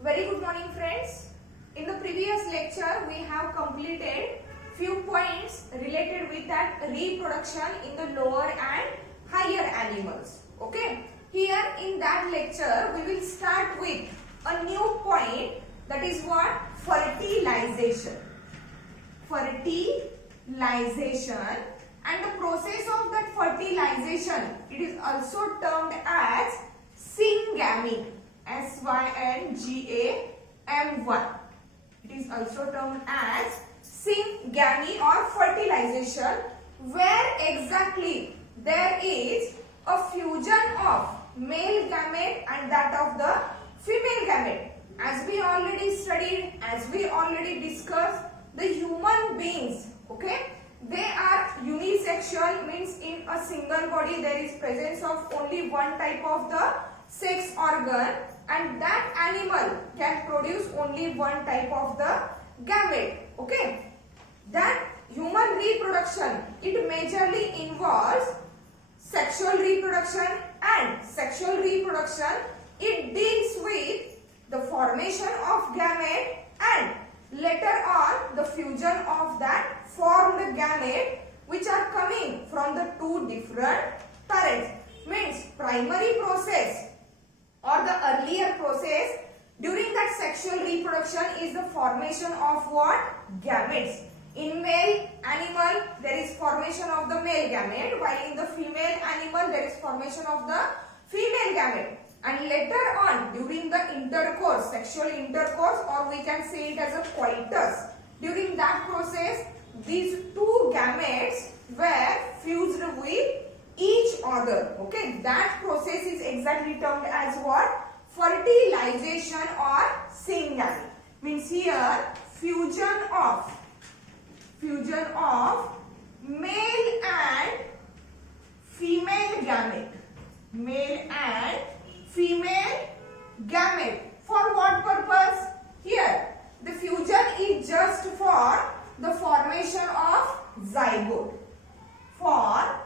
Very good morning friends. In the previous lecture we have completed few points related with that reproduction in the lower and higher animals. Okay. Here in that lecture we will start with a new point, that is what? Fertilization. Fertilization, and the process of that fertilization, it is also termed as syngamy. Syngamy. It is also termed as syngamy or fertilization, where exactly there is a fusion of male gamete and that of the female gamete. As we already studied, as we already discussed, the human beings, okay, they are unisexual, means in a single body there is presence of only one type of the sex organ, and that animal can produce only one type of the gamete. Okay, that human reproduction, it majorly involves sexual reproduction, and sexual reproduction, it deals with the formation of gamete and later on the fusion of that formed gamete which are coming from the two different parents. Means primary process or the earlier process during that sexual reproduction is the formation of what? Gametes. In male animal there is formation of the male gamete, while in the female animal there is formation of the female gamete. And later on during the intercourse, sexual intercourse, or we can say it as a coitus, during that process these two gametes were fused with each other. Okay, that process is exactly termed as what? Fertilization or syngamy. Means here fusion of male and female gamete. Male and female gamete. For what purpose? Here the fusion is just for the formation of zygote. For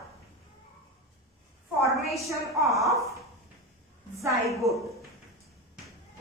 formation of zygote.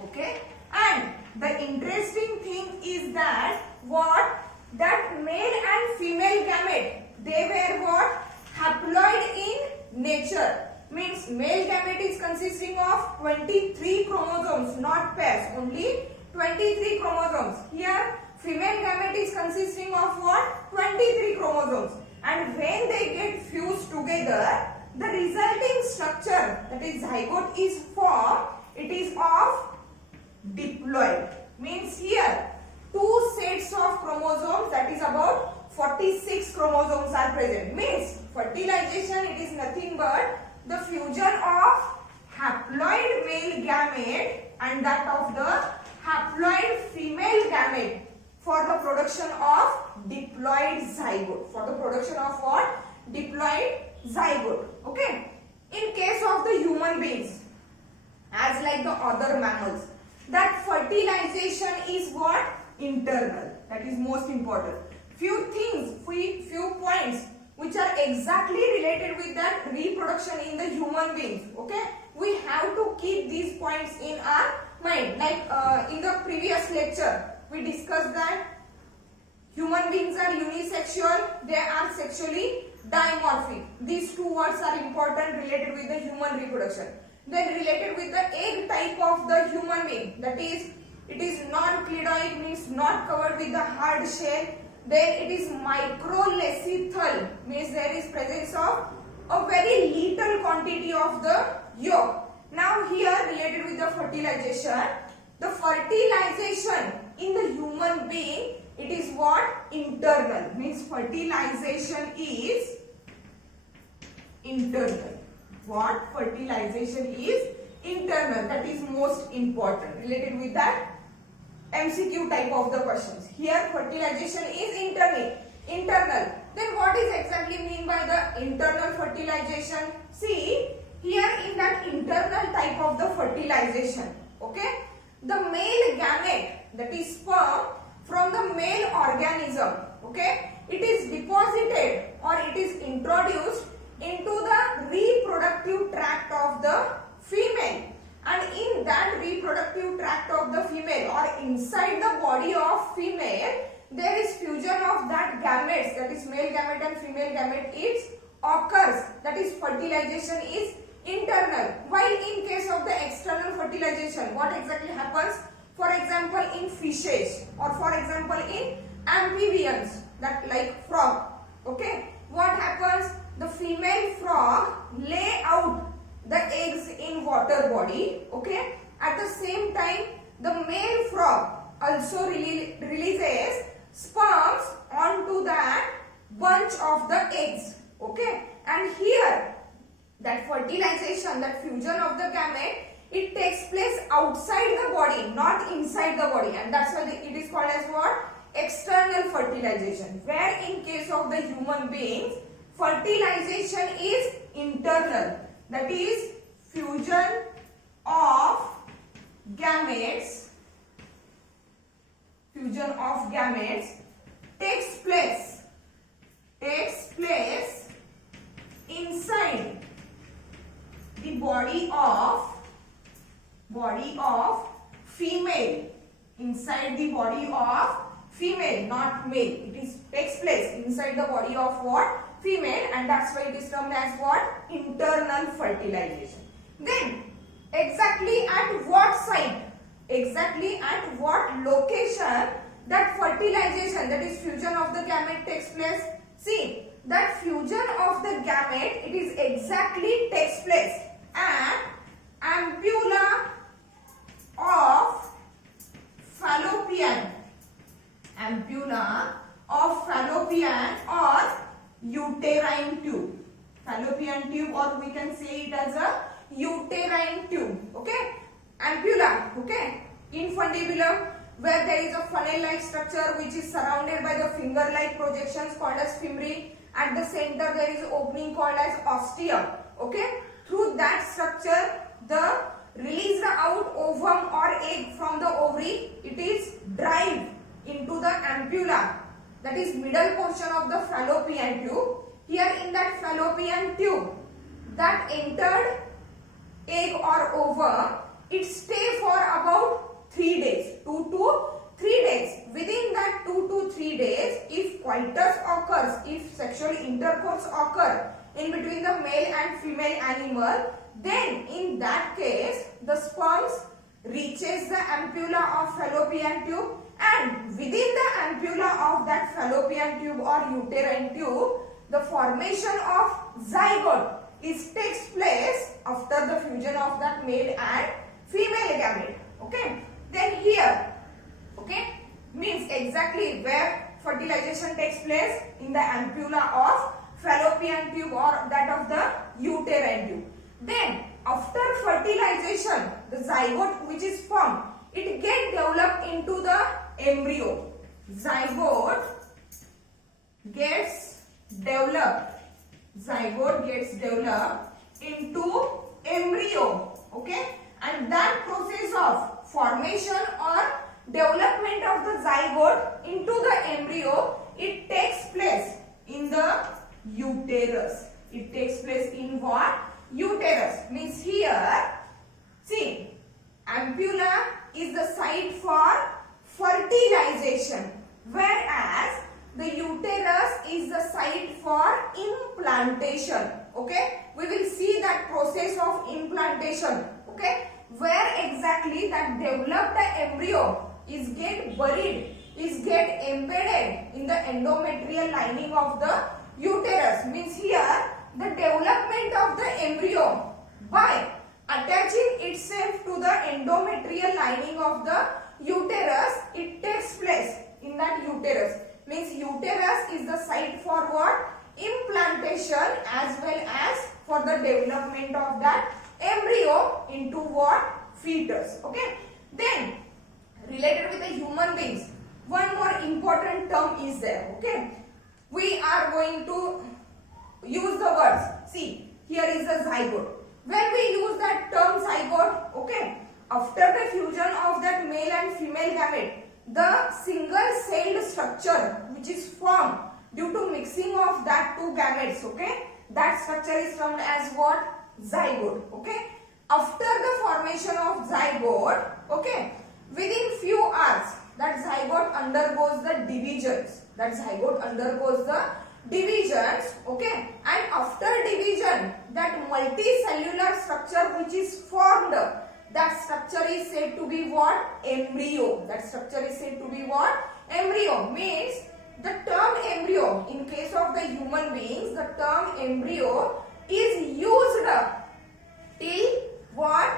Okay, and the interesting thing is that what? That male and female gamete, they were what? Haploid in nature. Means male gamete is consisting of 23 chromosomes, not pairs, only 23 chromosomes. Here female gamete is consisting of what? 23 chromosomes. And when they get fused together, the resulting structure, that is zygote, is formed. It is of diploid. Means here two sets of chromosomes, that is about 46 chromosomes are present. Means fertilization, it is nothing but the fusion of haploid male gamete and that of the haploid female gamete for the production of diploid zygote. For the production of what? Diploid zygote. Okay. In case of the human beings, as like the other mammals, that fertilization is what? Internal. That is most important. Few things, few points which are exactly related with that reproduction in the human beings. Okay, we have to keep these points in our mind. Like in the previous lecture we discussed that human beings are unisexual, they are sexually dimorphic. These two words are important related with the human reproduction. Then related with the egg type of the human being, that is, it is non-cladoid, means not covered with the hard shell. Then it is microlacethal, means there is presence of a very little quantity of the yolk. Now here related with the fertilization in the human being, it is what? Internal. Means fertilization is internal. What? Fertilization is internal. That is most important related with that MCQ type of the questions. Here fertilization is internal. Then what is exactly mean by the internal fertilization? See, here in that internal type of the fertilization, okay, the male gamete, that is sperm from the male organism, okay, it is deposited or it is introduced into the reproductive tract of the female. and in that reproductive tract of the female or inside the body of female, there is fusion of that gametes, that is male gamete and female gamete, it occurs, that is fertilization is internal. While in case of the external fertilization, what exactly happens? For example, in fishes or for example in amphibians, that like frog, okay, what happens? The female frog lay out the eggs in water body, okay. At the same time, the male frog also releases sperms onto that bunch of the eggs, okay. And here, that fertilization, that fusion of the gamete, it takes place outside the body, not inside the body, and that's why it is called as what? External fertilization. Where in case of the human beings, fertilization is internal, that is fusion of gametes, takes place inside the body of female, inside the body of female, not male. It is takes place inside the body of what? Female, and that's why it is termed as what? Internal fertilization. Then exactly at what site, exactly at what location that fertilization, that is fusion of the gamete, takes place? See, that fusion of the gamete, it is exactly takes place at ampulla of fallopian, or uterine tube, fallopian tube, or we can say it as a uterine tube, okay. Ampulla, okay, infundibulum, where there is a funnel-like structure which is surrounded by the finger-like projections called as fimri. At the center there is an opening called as ostium, okay. Through that structure, the released out ovum or egg from the ovary, it is drive into the ampulla, that is middle portion of the fallopian tube. Here in that fallopian tube, that entered egg or ovum, it stay for about 3 days, 2 to 3 days. Within that 2 to 3 days, if coitus occurs, if sexual intercourse occur in between the male and female animal, then in that case the sperms reaches the ampulla of fallopian tube, and within the ampulla of that fallopian tube or uterine tube, the formation of zygote takes place after the fusion of that male and female gamete, okay. Then here, okay, means exactly where fertilization takes place, in the ampulla of fallopian tube or that of the uterine tube. Then after fertilization, the zygote which is formed, it gets developed into the embryo. Zygote gets developed into embryo, okay. And that process of formation or development of the zygote into the embryo, it takes place in the uterus. It takes place in what? Uterus. Means here, see, ampulla is the site for fertilization, whereas the uterus is the site for implantation, okay. We will see that process of implantation, okay, where exactly that developed embryo is get buried, is get embedded in the endometrial lining of the uterus. Means here, the development of the embryo by attaching itself to the endometrial lining of the uterus, it takes place in that uterus. Means uterus is the site for what? Implantation as well as for the development of that embryo into what? Fetus, okay. Then related with the human beings, one more important term is there, okay. We are going to use the words. See, here is the zygote. When we use that term zygote, okay, after the fusion of that male and female gamete, the single celled structure which is formed due to mixing of that two gametes, okay, that structure is termed as what? Zygote, okay. after the formation of zygote, okay, within few hours that zygote undergoes the divisions. That zygote undergoes the divisions, okay, and after division that multicellular structure which is formed, that structure is said to be what? Embryo. That structure is said to be what? Embryo. Means the term embryo, in case of the human beings, the term embryo is used till what?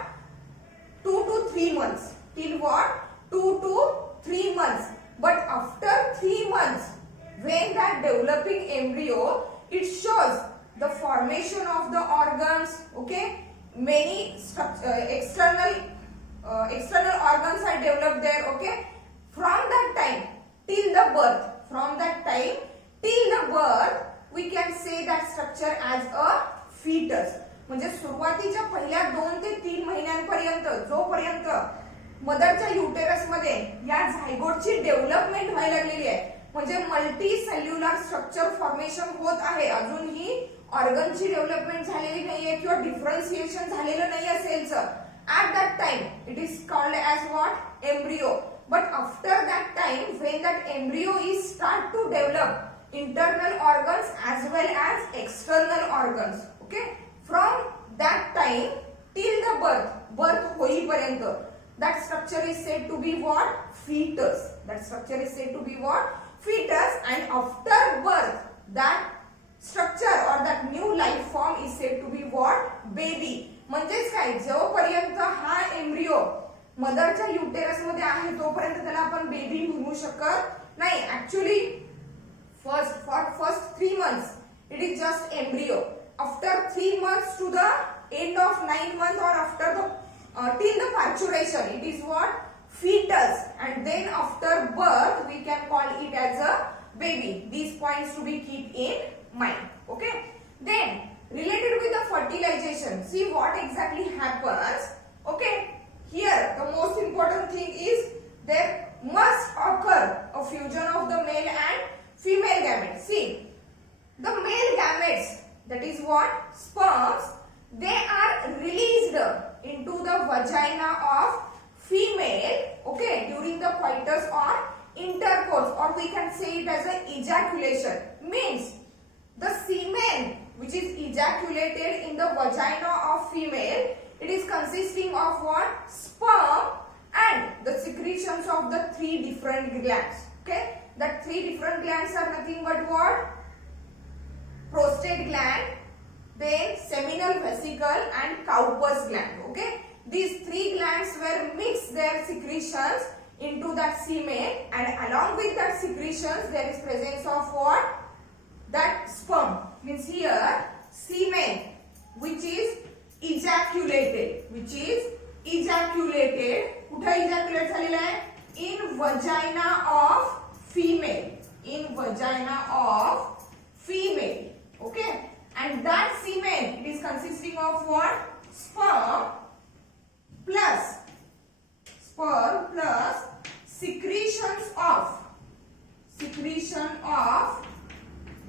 2 to 3 months. Till what? 2 to 3 months. But after 3 months, when that developing embryo, it shows the formation of the organs, okay, many external organs are developed there, okay. From that time till the birth, we can say that structure as a fetus. म्हणजे सुरुवातीच्या पहिल्या 2 ते 3 महिन्यांपर्यंत जोपर्यंत मदरच्या uterus मध्ये या झायगोटची development व्हायला लागलेली आहे, म्हणजे मल्टी सेल्युलर स्ट्रक्चर फॉर्मेशन होत आहे, अजूनही ऑर्गनची डेव्हलपमेंट झालेली नाहीये किंवा डिफरन्शिएशन झालेलं नाहीये सेलचं, at that time it is called as what? Embryo. But after that time, when that embryo is start to develop internal organs as well as external organs, okay, from that time till the birth होईपर्यंत, that structure is said to be what? Fetus. That structure is said to be what? Fetus. And after birth, that structure or that new life form is said to be what? Baby. म्हणजेच काय, जोपर्यंत हा embryo मदरच्या uterus मध्ये आहे तोपर्यंत त्याला आपण baby म्हणू शकत नाही. Actually first 3 months it is just embryo. After 3 months to the end of 9 months or after the till the parturition, it is what? Fetus. And then after birth we can call it as a baby. These points to be keep in mind, okay. Then related with the fertilization, see what exactly happens, okay. Here the most important thing is there must occur a fusion of the male and female gametes. See, the male gametes, that is what? Sperms, they are released into the vagina of female, okay, during the coitus or intercourse, or we can say it as a ejaculation. Means the semen which is ejaculated in the vagina of female, it is consisting of what? Sperm and the secretions of the 3 different glands, okay. That 3 different glands are nothing but what? Prostate gland, then seminal vesicle and Cowper's gland, okay. These 3 glands will mix their secretions into that semen, and along with that secretions there is presence of what? That sperm. Means here semen which is ejaculated, कुठे ejaculate झालेला आहे? In vagina of female, okay. And that semen, it is consisting of what? Sperm plus secretion of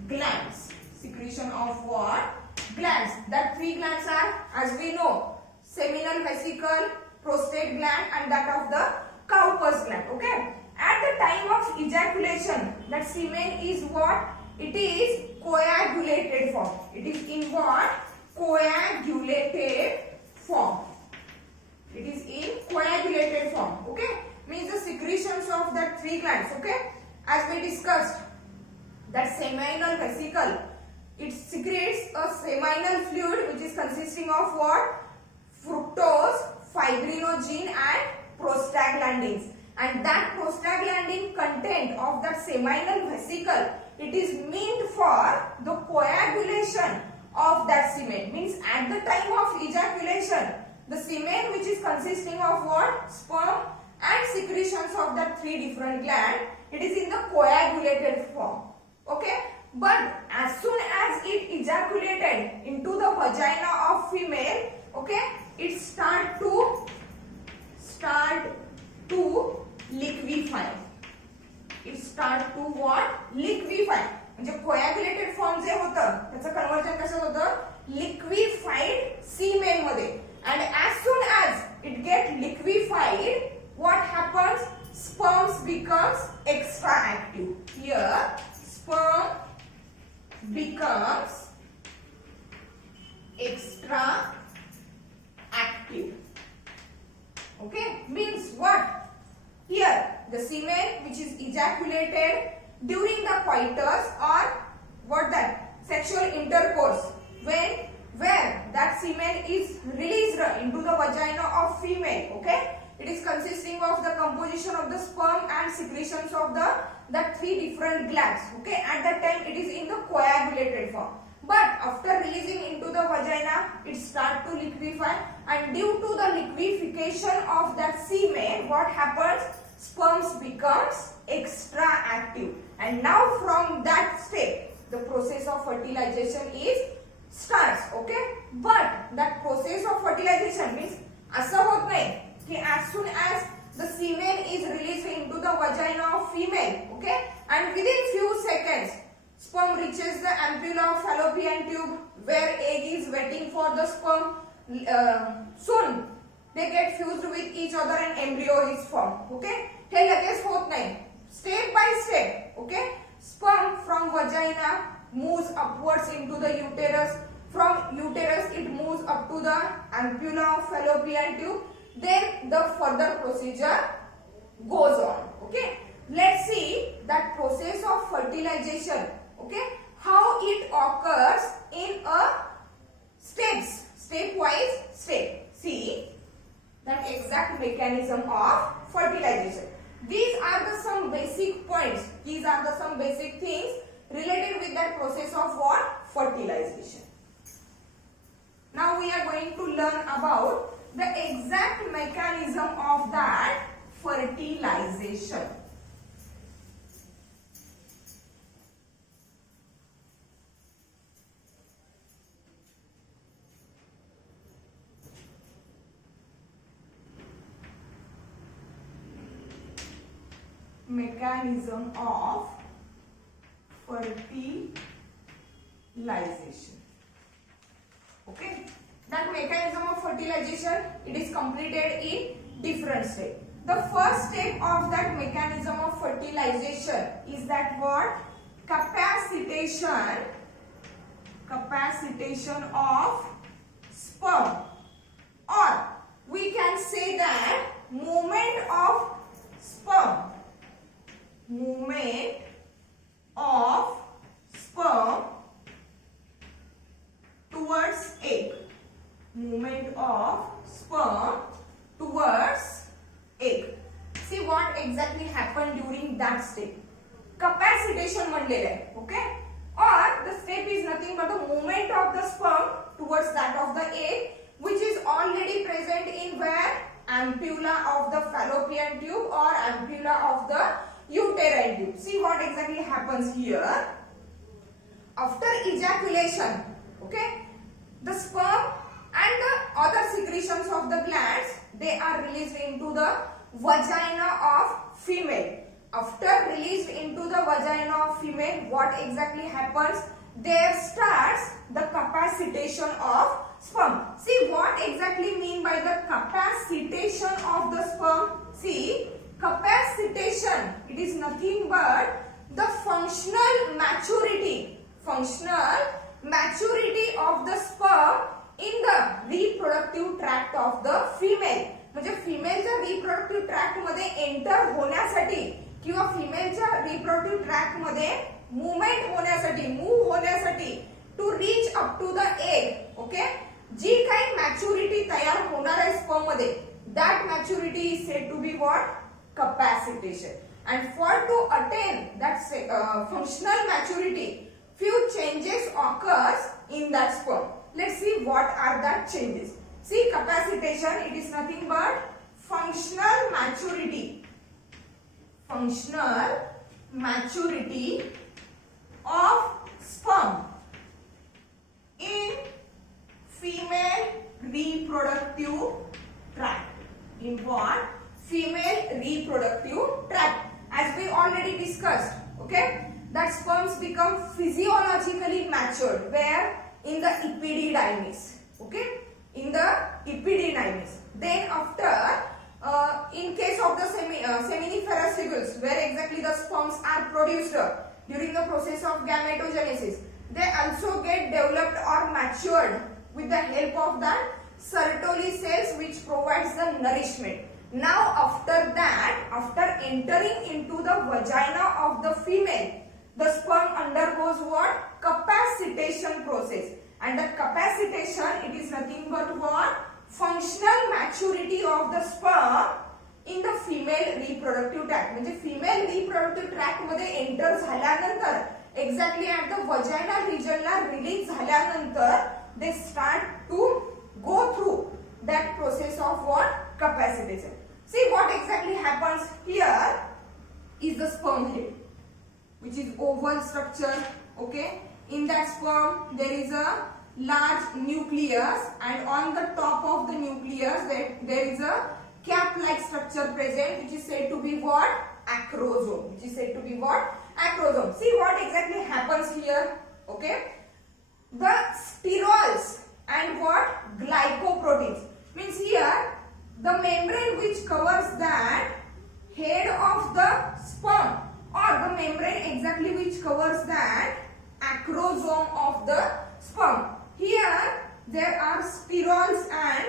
glands. Secretion of what? Glands. That 3 glands are, as we know, seminal vesicle, prostate gland and that of the Cowper's gland, okay. At the time of ejaculation, that semen is what? It is coagulated form. It is in what? Coagulated form. It is in coagulated form, okay. Means the secretions of that 3 glands, okay. As we discussed, that seminal vesicle, it secretes a seminal fluid which is consisting of what? Fructose, fibrinogen and prostaglandins. And that prostaglandin content of that seminal vesicle, it is meant for the coagulation of that semen. Means at the time of ejaculation, the semen which is consisting of what? Sperm and secretions of that 3 different glands, it is in the coagulated form, okay. But as soon as it ejaculated into the vagina of female, okay, it start to liquefy. It start to what? Liquefy. म्हणजे कोॲग्युलेटेड form जे होतं त्याचं conversion कसं होतं? Liquefied सीमेन मध्ये. and as soon as it get liquefied, what happens? Sperms becomes extra active. Here sperm becomes extra active. Okay, means what? Here the semen which is ejaculated during the coitus or what that sexual intercourse, when where that semen is released into the vagina of female. Okay, it is consisting of the composition of the sperm and secretions of the three different glands. Okay, at that time it is in the coagulated form. But after releasing into the vagina, it starts to liquefy, and due to the liquefaction of that semen, what happens? Sperms becomes extra active, and now from that state, the process of fertilization is starts. Okay, but that process of fertilization means असं होत नाही की as soon as the semen is released into the vagina of female. Okay, and within few seconds, sperm reaches the ampulla of fallopian tube where egg is waiting for the sperm. Soon they get fused with each other and embryo is formed. Okay, हे लगेच होत नाही, step by step. Okay, sperm from vagina moves upwards into the uterus. From uterus it moves up to the ampulla of fallopian tube. Then the further procedure goes on. Okay, let's see that process of fertilization. Okay, how it occurs in a stepwise step. See that exact mechanism of fertilization. These are the some basic points. These are the some basic things related with that process of what? Fertilization. Now we are going to learn about the exact mechanism of that fertilization. Mechanism of fertilization. Okay, that mechanism of fertilization, it is completed in different steps. The first step of that mechanism of fertilization is that what? Capacitation of sperm, or we can say that movement of sperm. Movement of sperm towards egg. Movement of sperm towards egg. See what exactly happened during that step. Capacitation म्हणलेलं आहे. Okay, or the step is nothing but the movement of the sperm towards that of the egg, which is already present in where? Ampulla of the fallopian tube or ampulla of the uterine tube. See what exactly happens here. After ejaculation, okay, the sperm and the other secretions of the glands, they are released into the vagina of female. After released into the vagina of female, what exactly happens? There starts the capacitation of sperm. See what exactly mean by the capacitation of the sperm? See, capacitation, it is nothing but the functional maturity of the sperm in the reproductive tract of the female. म्हणजे फिमेलच्या reproductive tract मध्ये enter होण्यासाठी किंवा फिमेलच्या reproductive tract मध्ये move होण्यासाठी to reach up to the egg. Okay, जी काही मॅच्युरिटी तयार होणार आहे स्पर्म मध्ये, that maturity is said to be what? Capacitation. And for to attain that functional maturity, few changes occurs in that sperm. Let's see what are that changes. See, capacitation, it is nothing but functional maturity of sperm in female reproductive tract. In what? Female reproductive tract. As we already discussed, okay, that sperms become physiologically matured where? In the epididymis. Okay, in the epididymis. Then after, in case of the seminiferous ligules, where exactly the sperms are produced during the process of gametogenesis, they also get developed or matured with the help of that Sertoli cells, which provides the nourishment. Now after that, after entering into the vagina of the female, the sperm undergoes what? Capacitation process. And the capacitation, it is nothing but what? Functional maturity of the sperm in the female reproductive tract. म्हणजे female reproductive tract मध्ये enter झाल्यानंतर exactly at the vaginal region ला release झाल्यानंतर they start to go through that process of what? Capacitation. See what exactly happens here is the sperm head, which is oval structure. Okay, in that sperm there is a large nucleus, and on the top of the nucleus there is a cap-like structure present, which is said to be what? Acrosome. Which is said to be what? Acrosome. See what exactly happens here. Okay, the sterols and what? Glycoproteins. Means here the membrane which covers that head of the sperm, or the membrane exactly which covers that acrosome of the sperm. Here there are sterols and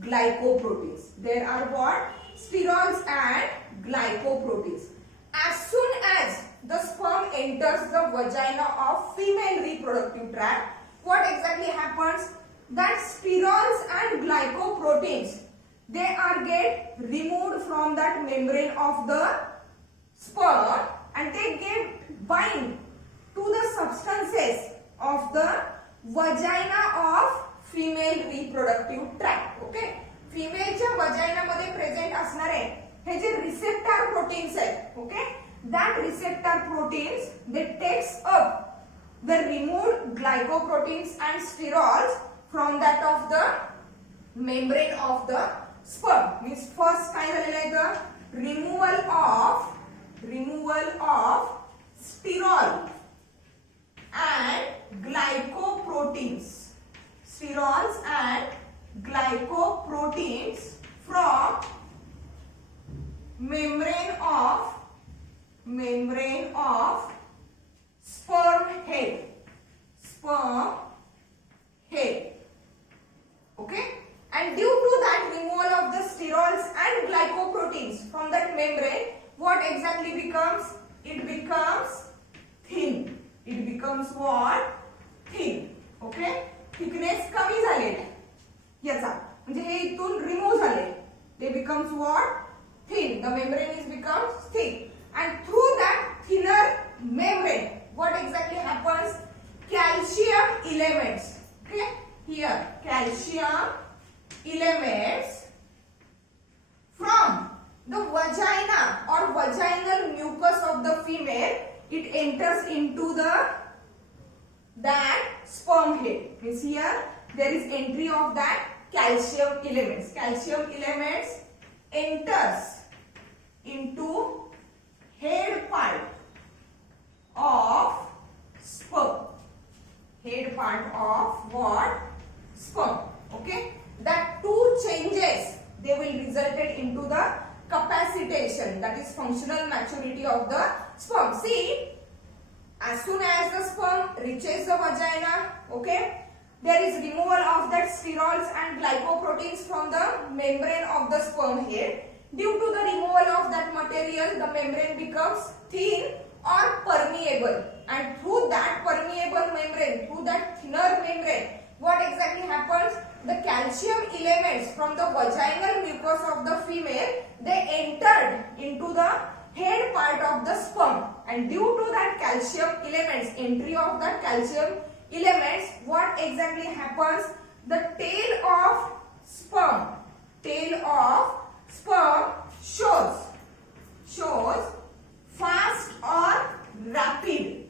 glycoproteins. There are what? Sterols and glycoproteins. As soon as the sperm enters the vagina of female reproductive tract, what exactly happens? That sterols and glycoproteins, they are get removed from that membrane of the sperm, and they get bind to the substances of the vagina of female reproductive tract. Okay, female च्या vagina मध्ये present असणारे हे जे receptor proteins आहेत, okay, that receptor proteins, they takes up the removed glycoproteins and sterols from that of the membrane of the sperm. Means first काय झालेलं आहे तर removal of sterol and glycoproteins. Sterols and glycoproteins from membrane of sperm head. Okay, and due to that removal of the sterols and glycoproteins from that membrane, what exactly becomes? It becomes thin. It becomes what? Thin. Okay, thickness कमी झालेला याचा, म्हणजे हे इथून remove झाले. They becomes what? Thin. The membrane is becomes thick, and through that thinner membrane, what exactly happens? Calcium elements. Okay, here calcium elements from the vagina or vaginal mucus of the female, it enters into that sperm head. Means here there is entry of that calcium elements. Calcium elements enters into head part of sperm. Head part of what? Sperm. Okay, that two changes, they will resulted into the capacitation, that is functional maturity of the sperm. See, as soon as the sperm reaches the vagina, okay, there is removal of that sterols and glycoproteins from the membrane of the sperm head. Due to the removal of that material, the membrane becomes thin or permeable, and through that permeable membrane, through that thinner membrane, what exactly happens? The calcium elements from the vaginal mucus of the female, they entered into the head part of the sperm, and due to that calcium elements, entry of that calcium elements, what exactly happens? The tail of sperm shows fast or rapid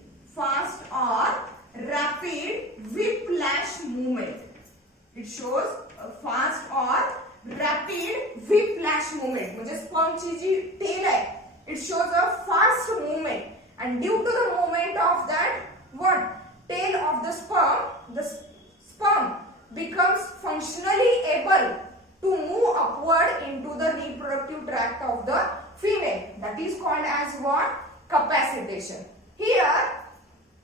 whiplash movement. It shows a fast or rapid whiplash movement. म्हणजे स्पर्मची जी tell आहे, it shows a fast movement, and due to the movement of that what tail of the sperm becomes functionally is called as what? Capacitation. Here,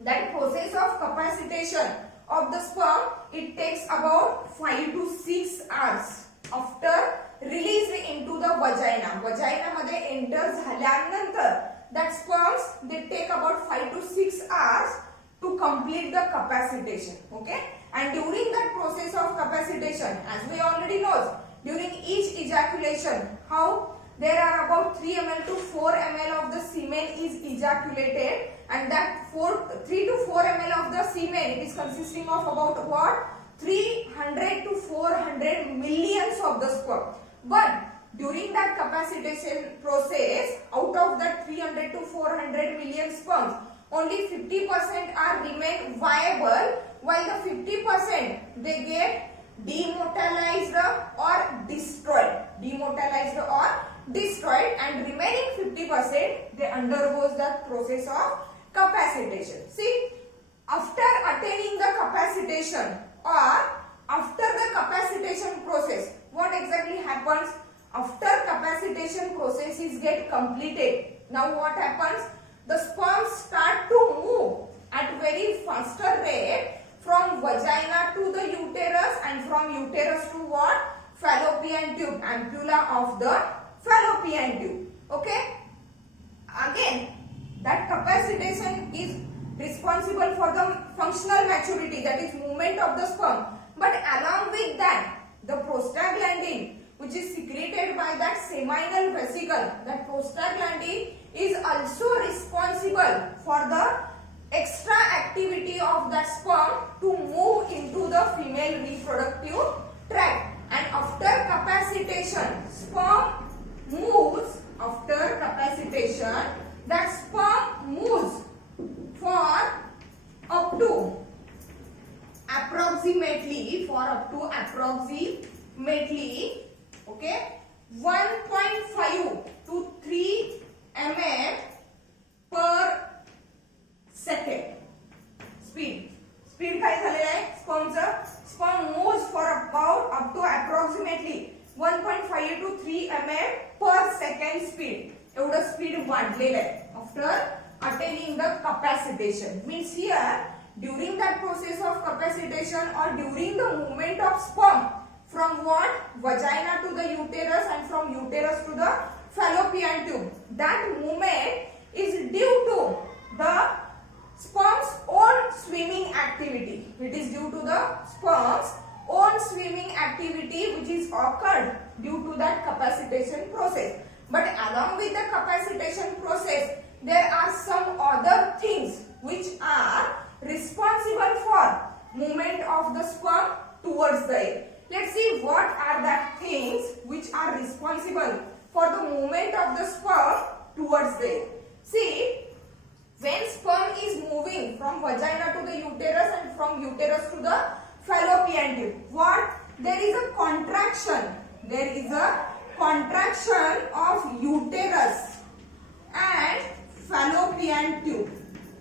that process of capacitation of the sperm, it takes about 5 to 6 hours after release into the vagina. Vagina मध्ये enter झाल्यानंतर that sperms, they take about 5 to 6 hours to complete the capacitation. Okay, and during that process of capacitation, as we already know, during each ejaculation, how there are about 3 ml to 4 ml of the semen is ejaculated, and that 3 to 4 ml of the semen, it is consisting of about what? 300 to 400 millions of the sperm. But during that capacitation process, out of that 300 to 400 million sperms, only 50% are remain viable, while the 50% they get demotalized or destroyed. Demotalized or destroyed, and remaining 50% they undergoes the process of capacitation. See, after attaining the capacitation or after the capacitation process, what exactly happens? After capacitation process is get completed, now what happens? The sperms start to move at very faster rate from vagina to the uterus, and from uterus to what? Fallopian tube, ampulla of the fallopian tube. Okay, again that capacitation is responsible for the functional maturity, that is movement of the sperm, but along with that the prostaglandin, which is secreted by that seminal vesicle, that prostaglandin is also responsible for the extra activity of that sperm to move into the female reproductive tract. And after capacitation, sperm moves, after capacitation, that sperm moves for up to approximately, okay, 1.5 to 3 mm per second. Speed काय झालेलं आहे स्पर्मचं? Sperm moves for about up to approximately 1.5 to 3 mm per second speed. एवढं speed वाढलेलं आहे after attaining the capacitation. Means here, during that process of capacitation or during the movement of sperm from what? Vagina to the uterus, and from uterus to the fallopian tube, that movement is due to the sperm's own swimming activity. It is due to the sperm's own swimming activity which is occurred due to that capacitation process. But along with the capacitation process, there are some other things which are responsible for movement of the sperm towards the egg. Let's see what are the things which are responsible for the movement of the sperm towards the egg. See, when sperm is moving from vagina to the uterus and from uterus to the fallopian tube, what? There is a contraction. There is a contraction of uterus and fallopian tube.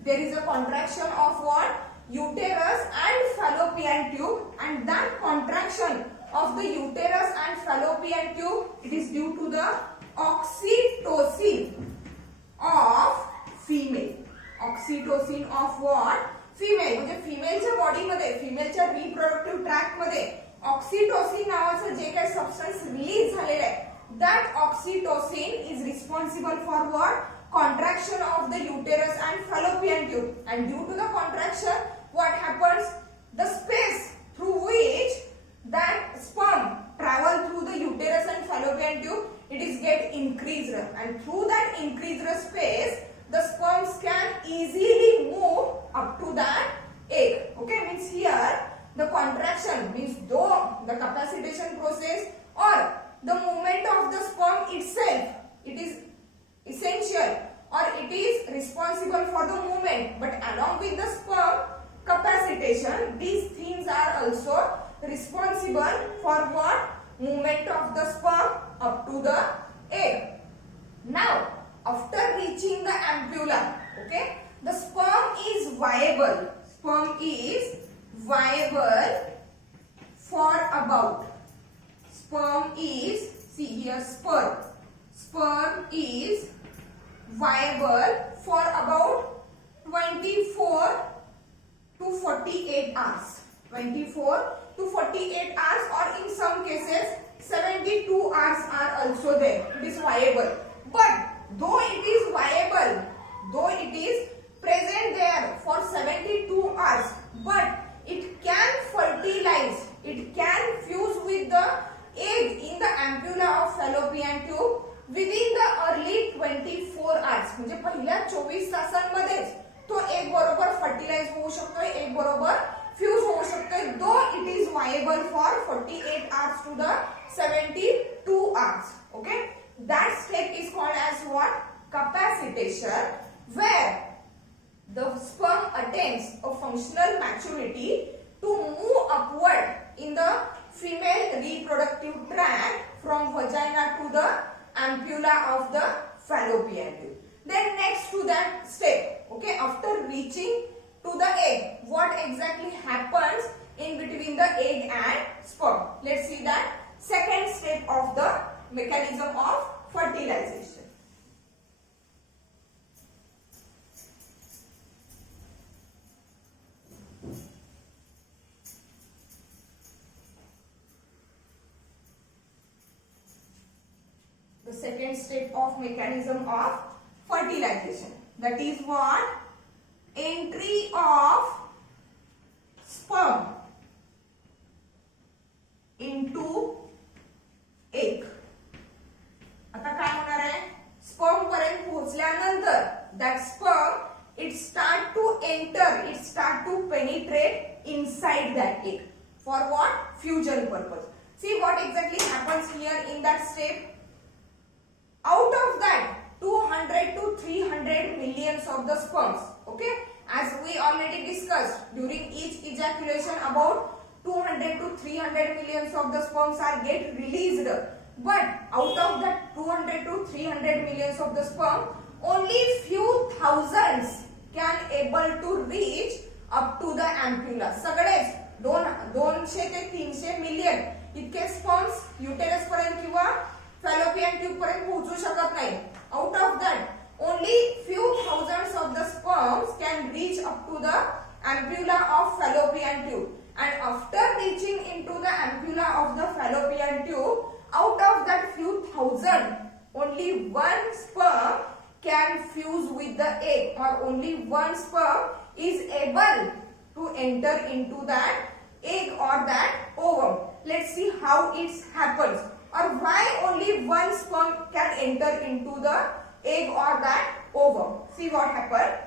There is a contraction of what? Uterus and fallopian tube, and that contraction of the uterus and fallopian tube, it is due to the oxytocin of female. Oxytocin of what? Female. म्हणजे फिमेलच्या body मध्ये, फिमेलच्या reproductive tract मध्ये oxytocin नावाचं जे काही substance release झालेलं आहे, that oxytocin is responsible for what? Contraction of the uterus and fallopian tube. And due to the contraction, what happens? The space through which that sperm travel through the uterus and fallopian tube, it is get increased, and through that increased space, the sperms can easily move up to that egg. Okay, means here the contraction means though the capacitation process or the movement of the sperm itself, it is essential or it is responsible for the movement, but along with the sperm capacitation, these things are also responsible for what? Movement of the sperm up to the egg. Now, after reaching the ampulla, okay, the sperm is viable. Sperm is viable for about. Sperm is, see here, sperm. Sperm is viable for about 24 to 48 hours. 24 to 48 hours, or in some cases 72 hours are also there. It is viable. But though it is viable, though it is present there for 72 hours, but it can fertilize, it can fuse with the egg in the ampulla of fallopian tube within the early 24 hours. म्हणजे पहिल्या 24 तासांमध्येच तो egg बरोबर fertilise होऊ शकतोय, egg बरोबर fuse होऊ शकतोय, though it is viable for 48 hours to the 72 hours. Okay, that step is called as what? Capacitation, where the sperm attains a functional maturity to move upward in the female reproductive tract from vagina to the ampulla of the fallopian tube. Then next to that step, okay, after reaching to the egg, what exactly happens in between the egg and sperm? Let's see that second step of the mechanism of fertilization. The second step of mechanism of fertilization, that is what? Entry of sperm into egg. आता काय होणार आहे? Sperm पर्यंत पोहोचल्यानंतर that sperm it start to enter, it start to penetrate inside that egg. For what? Fusion purpose. See what exactly happens here in that step. Out of that 200 to 300 millions of the sperms, okay, as we already discussed, during each ejaculation about 200 to 300 millions of the sperms are get released, but out of that 200 to 300 millions of the sperm, only few thousands can able to reach up to the ampulla. सगळेच 200 ते 300 million इतके sperms uterus पर्यंत किंवा fallopian tube पर्यंत पोहोचू शकत नाही. Out of that, only few thousands of the sperms can reach up to the ampulla of fallopian tube. And after reaching into the ampulla of the fallopian tube, out of that few thousand, only one sperm can fuse with the egg, or only one sperm is able to enter into that egg or that ovum. Let's see how it happens, or why only one sperm can enter into the egg or that ovum. See what happened.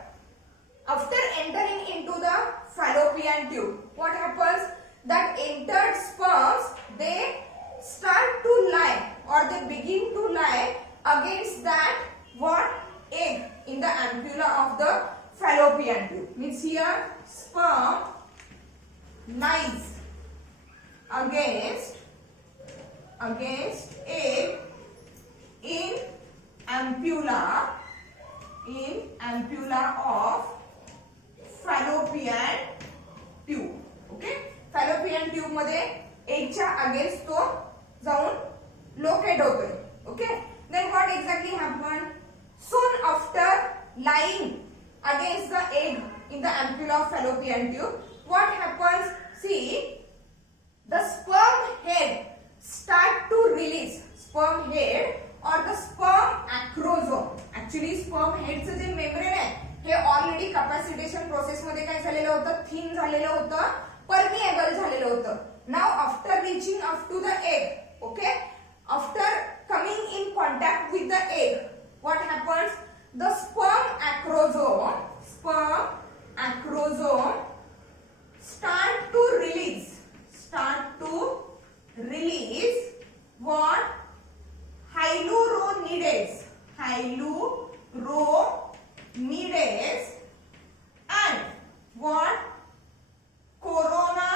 After entering into the fallopian tube, what happens? That entered sperms, they start to lie, or they begin to lie against that what? Egg in the ampulla of the fallopian tube. Means here sperm lies against egg in ampulla of fallopian tube. Okay, fallopian tube मध्ये एगच्या against तो जाऊन locate होतोय. Okay, then what exactly happened? Soon after lying against the egg in the ampulla of fallopian tube, what happens? See, the sperm head start to release, sperm head or the sperm acrosome. Actually sperm head चे जे membrane आहे हे already कॅपॅसिटेशन process मध्ये काय झालेलं होतं? Thin झालेलं होतं, permeable झालेलं होतं. Now after reaching up to the egg, okay, after coming in contact with the egg, what happens? The sperm acrosome start to release what? Hyaluronidase and what? Corona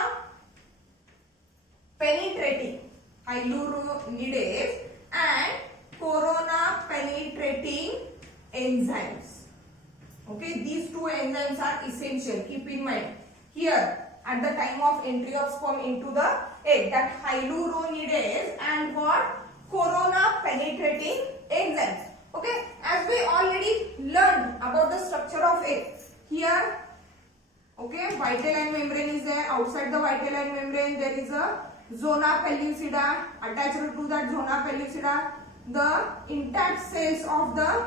penetrating hyaluronidase and corona penetrating enzymes. Okay, these two enzymes are essential. Keep in mind here at the time of entry of sperm into the egg, that hyaluronidase and what? Corona penetrating enzymes. Okay, as we already vitelline membrane is there. Outside the vitelline membrane there is a zona pellucida. Attached to that zona pellucida, the intact cells of the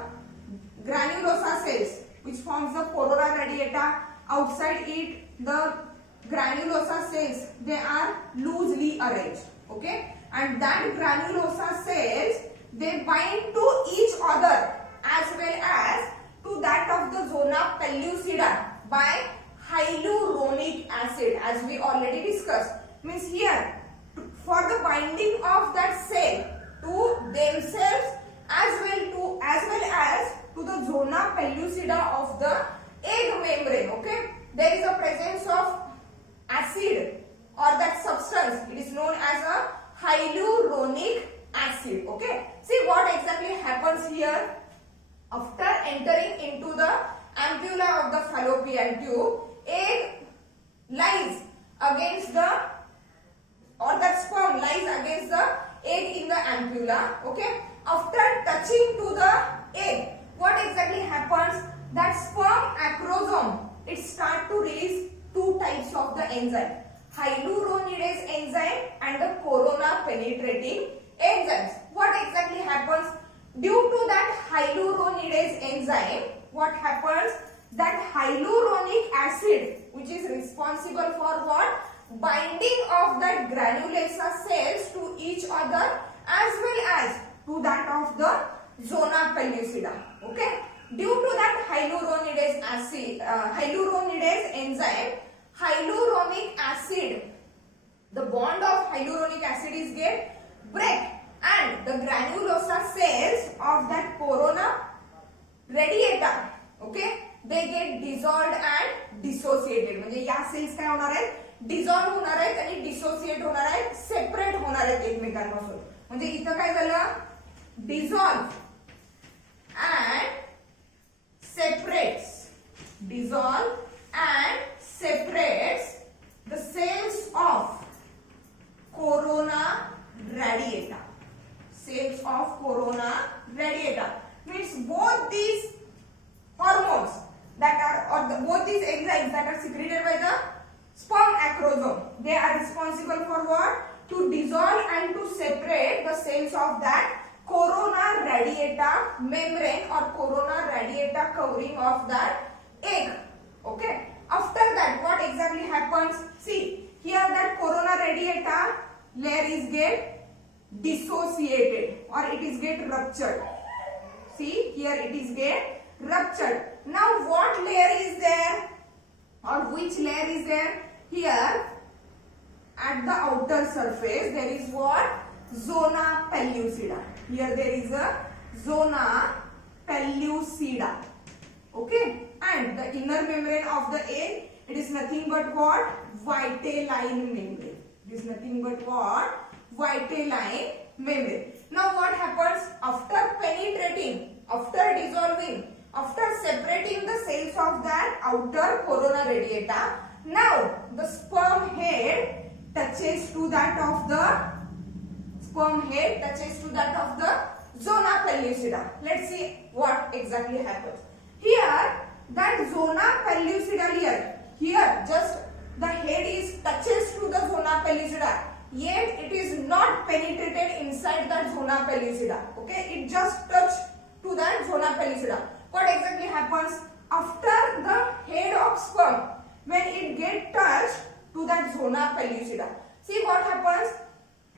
granulosa cells, which forms the corona radiata. Outside it, the granulosa cells, they are loosely arranged. Okay, and that granulosa cells, they bind to each other as well as to that of the zona pellucida by hyaluronic acid, as we already discussed. Means here, for the binding of that cell to themselves as well as to the zona pellucida of the egg membrane. Okay, there is a presence of acid or that substance. It is known as a hyaluronic acid. Okay, see what exactly happens here. After entering into the ampulla of the fallopian tube, egg lies against the, or that sperm lies against the egg in the ampulla. Okay, after touching to the egg, what exactly happens? That sperm acrosome, it start to release two types of the enzyme, hyaluronidase enzyme and the corona penetrating enzymes. What exactly happens? Due to that hyaluronidase enzyme, what happens? That hyaluronic acid, which is responsible for what? Binding of that granulosa cells to each other as well as to that of the zona pellucida. Okay, due to that hyaluronidase acid, hyaluronidase enzyme, hyaluronic acid, the bond of hyaluronic acid is get break, and the granulosa cells of that corona radiata, okay, they get dissolved and dissociated. म्हणजे या sales काय होणार आहेत? Dissolve होणार आहेत आणि dissociate होणार आहेत, सेपरेट होणार आहेत एकमेकांपासून. म्हणजे इथं काय झालं? Dissolve and separates, dissolve and separates the cells of corona radiata. Cells of corona radiata means both these hormones that are, or both these enzymes that are secreted by the sperm acrosome, they are responsible for what? To dissolve and to separate the cells of that corona radiata membrane or corona radiata covering of that egg. Okay, after that what exactly happens? See here, that corona radiata layer is get dissociated or it is get ruptured. See here, it is get ruptured. Now what layer is there, or which layer is there? Here at the outer surface there is what? Zona pellucida. Here there is a zona pellucida. Okay, and the inner membrane of the egg, it is nothing but what? Vitelline membrane. It is nothing but what? Vitelline membrane. Now what happens? After penetrating, after dissolving, after separating the cells of that outer corona radiata, now the sperm head touches to that of the zona pellucida. Let's see what exactly happens. Here, that zona pellucida layer, here just the head is touches to the zona pellucida, yet it is not penetrated inside that zona pellucida. Okay, it just touched to that zona pellucida. What exactly happens? After the head of sperm, when it get touched to that zona pellucida, see what happens?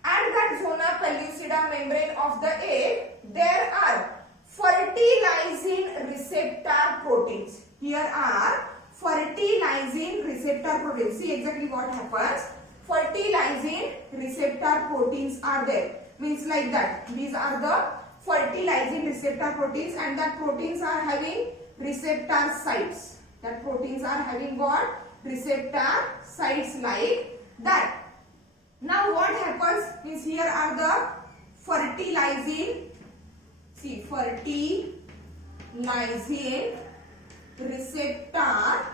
At that zona pellucida membrane of the egg, there are fertilizing receptor proteins. Here are fertilizing receptor proteins. See exactly what happens. Fertilizing receptor proteins are there. Means like that. These are the fertilizing receptor proteins, and that proteins are having receptor sites. That proteins are having what? Receptor sites like that. Now what happens is, here are the fertilizing, see, fertilizing receptor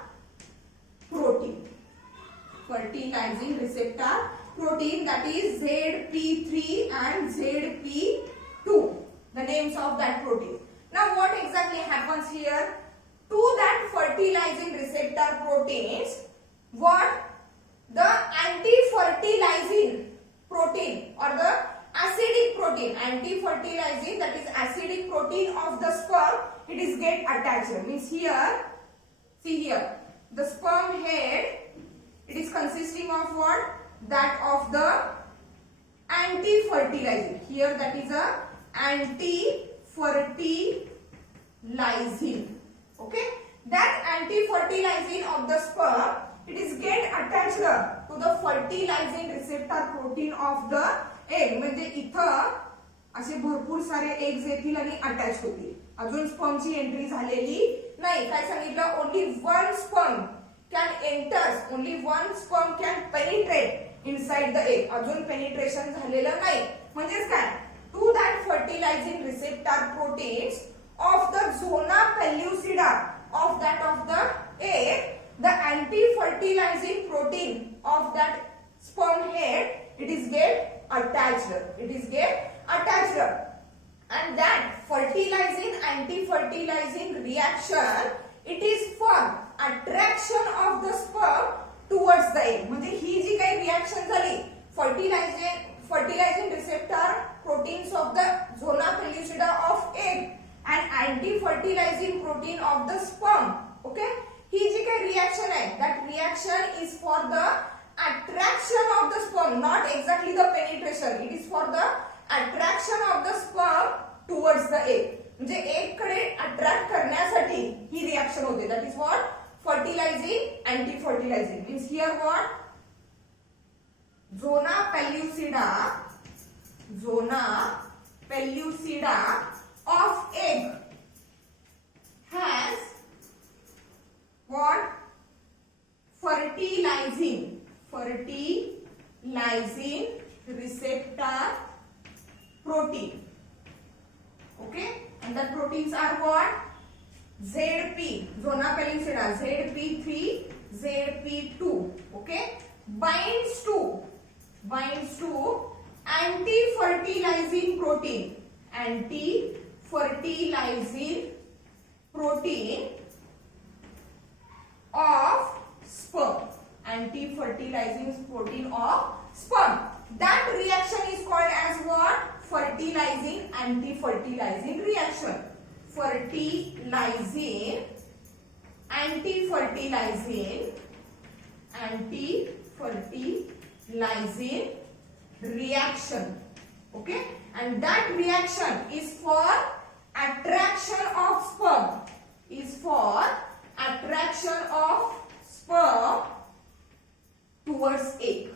protein. Fertilizing receptor protein, that is ZP3 and ZP2, the names of that protein. Now what exactly happens here? To that fertilizing receptor proteins, what the anti-fertilizing protein or the acidic protein, anti-fertilizing, that is acidic protein of the sperm, it is get attached. Means here, see here, the sperm head, it is consisting of what? That of the anti-fertilizing. Here that is a anti-fertilizing. Okay, that anti-fertilizing of the sperm, it is get attached to the fertilizing receptor protein of the egg. म्हणजे इथं असे भरपूर सारे eggs येतील आणि attach होतील. अजून स्पर्मची entry झालेली नाही. काय सांगितलं? Only one sperm can enters, only one sperm can penetrate inside the egg. अजून पेनिट्रेशन झालेलं नाही. म्हणजेच काय? To that fertilising receptor proteins of the zona pellucida of that of the egg, the anti-fertilizing protein of that sperm head, it is get attached. It is get attached, and that fertilizing anti-fertilizing reaction, it is for attraction of the sperm towards the egg. म्हणजे ही जी काही reaction झाली fertilizing receptor proteins of the zona pellucida of egg and anti-fertilizing protein of the sperm. Okay, ही जी काही reaction आहे, that reaction is for the attraction of the sperm, not exactly the penetration. It is for the attraction of the sperm towards the egg. म्हणजे egg कडे attract करण्यासाठी ही reaction होते. That is what fertilizing anti-fertilizing means. Here what? Zona pellucida of egg has what? Fertilizing receptor protein. Okay, and the proteins are what? ZP, zona pellucida, ZP3, ZP2. Okay, binds to anti-fertilizing protein, anti-fertilizing protein of sperm, anti-fertilizing protein of sperm. That reaction is called as what? Fertilizing anti-fertilizing reaction. Fertilizing anti-fertilizing reaction. Okay, and that reaction is for attraction of sperm, towards egg.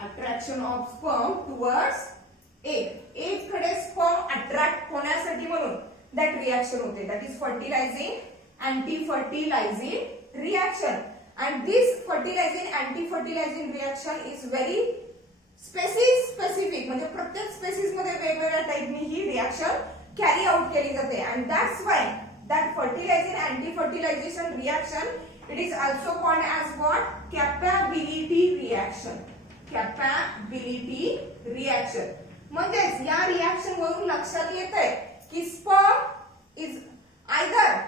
Attraction of sperm towards egg. Egg कडे sperm attract होण्यासाठी म्हणून that reaction होते. That is fertilizing anti-fertilizing reaction. And this fertilizing anti-fertilizing reaction is very specific. म्हणजे प्रत्येक spaces मध्ये वेगवेगळ्या टाइपनी ही reaction carry out केली जाते. And that's why that fertilizing anti-fertilization reaction, it is also called as what? Capability reaction. म्हणजेच या reaction वरून लक्षात येतंय की sperm is either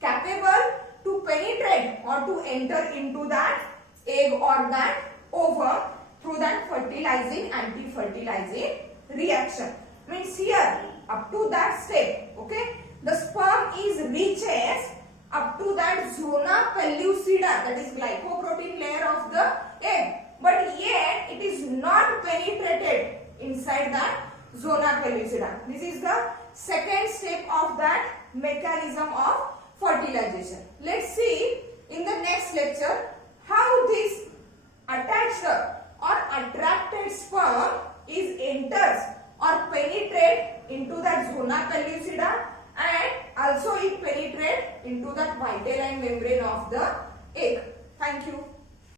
capable to penetrate or to enter into that egg or that ovum through that fertilizing anti-fertilizing reaction. Means here up to that step, okay, the sperm is reaches up to that zona pellucida, that is glycoprotein layer of the egg, but yet it is not penetrated inside that zona pellucida. This is the second step of that mechanism of fertilization. Let's see in the next lecture how this attached or attracted sperm is enters or penetrate into that zona pellucida, and also it penetrate into that vitelline membrane of the